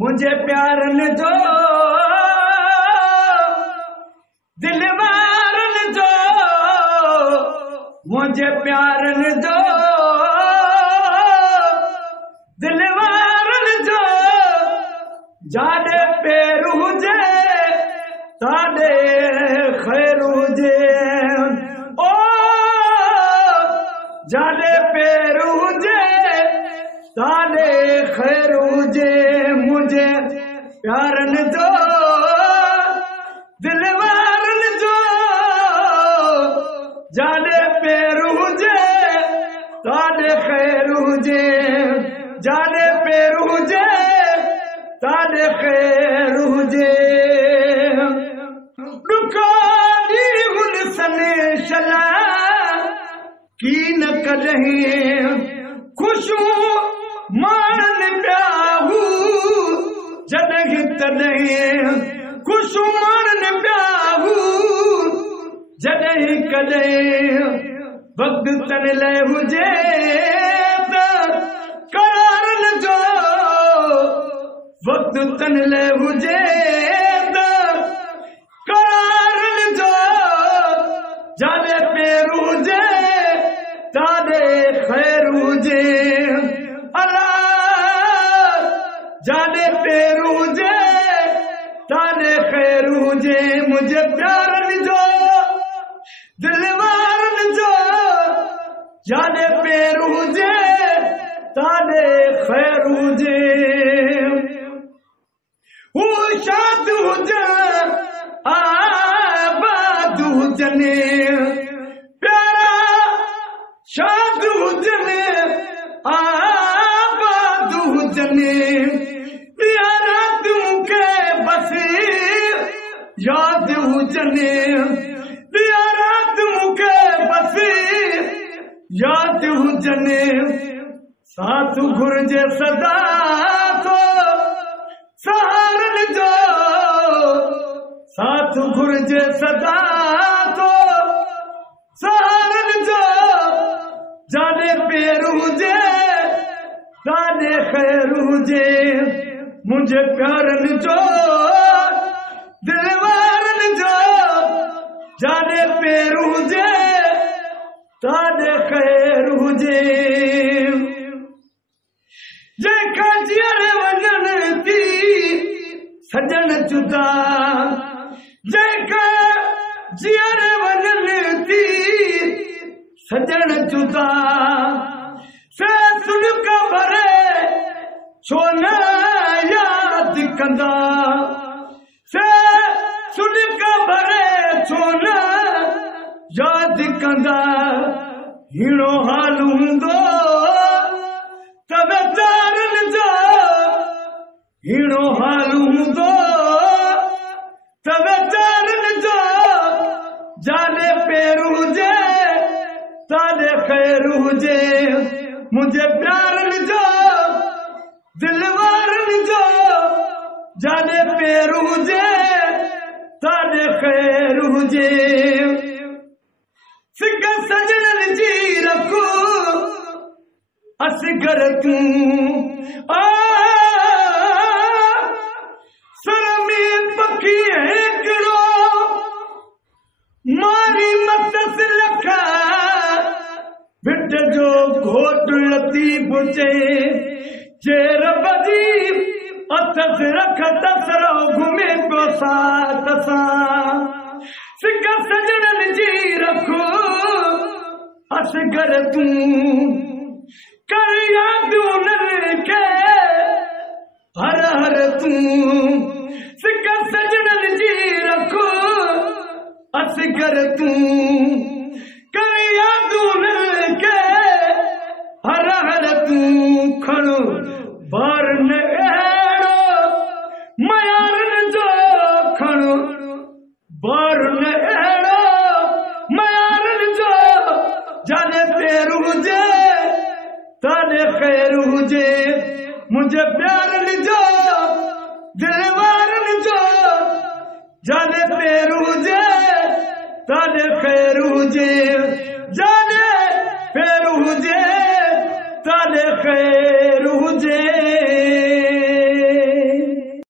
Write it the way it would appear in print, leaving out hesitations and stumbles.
मुझे प्यारन जो दिलवारन जो मुझे प्यारन जो दिलवारन जो जाने पेरू हुजे ताने खैर हुजे ओ जाने पेरू हुजे ताने खैर हुजे मुझे प्यारन जो दिलवारन जो जाने पेरू हुजे ताने खैर हुजे जाने पेरू हुजे ताने खैर हुजे दुकानी हुनसन शला की न कदहीं खुशू मारन प्याहू जदहि तदहीं खुशू मारन प्याहू जदहि कदहीं वक्त तन ले हुजे करारन जो वक्त तन ले हुजे करारन जो जाने पेरू हुजे ताने खैर हुजे अल्लाह जाने पेरू हुजे ताने खैर हुजे मुझे प्यारन जो दिलवारन जो जाने पेरू हुजे ताने खैर हुजे हू शाद हुजे आबाद हुजने प्यारा शाद हुजने आबाद हुजने प्यारा तुमके बस याद हुजने प्यारा तुमके बस याद हुजने साथ घुर्जे सदा को सहारन जो साथ घुर्जे सदा को सहारन जो जाने पेरू हुजे ताने खैर हुजे मुझे प्यारन जो दिलवारन जो जाने पेरू हुजे ताने खैर हुजे जेका जियर वञन थी सजन जुदा जेका जियर वञन थी सजन जुदा से सुन भरे छो न याद कंदा से सुन भरे छो न याद कंदा हीणो हाल हूंदो तबे चारन जो हीणो हाल हूंदो तबे चारन जो जाने पेरू हुजे ताने खैर हुजे मुझे प्यारन जो दिलवारन जो जाने पेरू हुजे ताने खैर हुजे सिक सजन जी रखो असगर तू सर में पखी हिकिड़ो मारी मसस लखा बिट जो घोट लतीफ जे रब जी अथस रख तसरो घुमे पियो साथ सां सिक सजनन जी रखो असगर तूं कर याद उन्हनि खे हर हर तूं सिक सजनन जी रखो असगर तूं कर याद उन्हनि खे हर हर तूं खणो बार न अहिड़ो मयारन जो खणो बार न अहिड़ो मयारन जो जाने पेरू हुजे ताने खैर हुजे मुझे प्यारन जो दिलवारन जो जाने पेरू हुजे ताने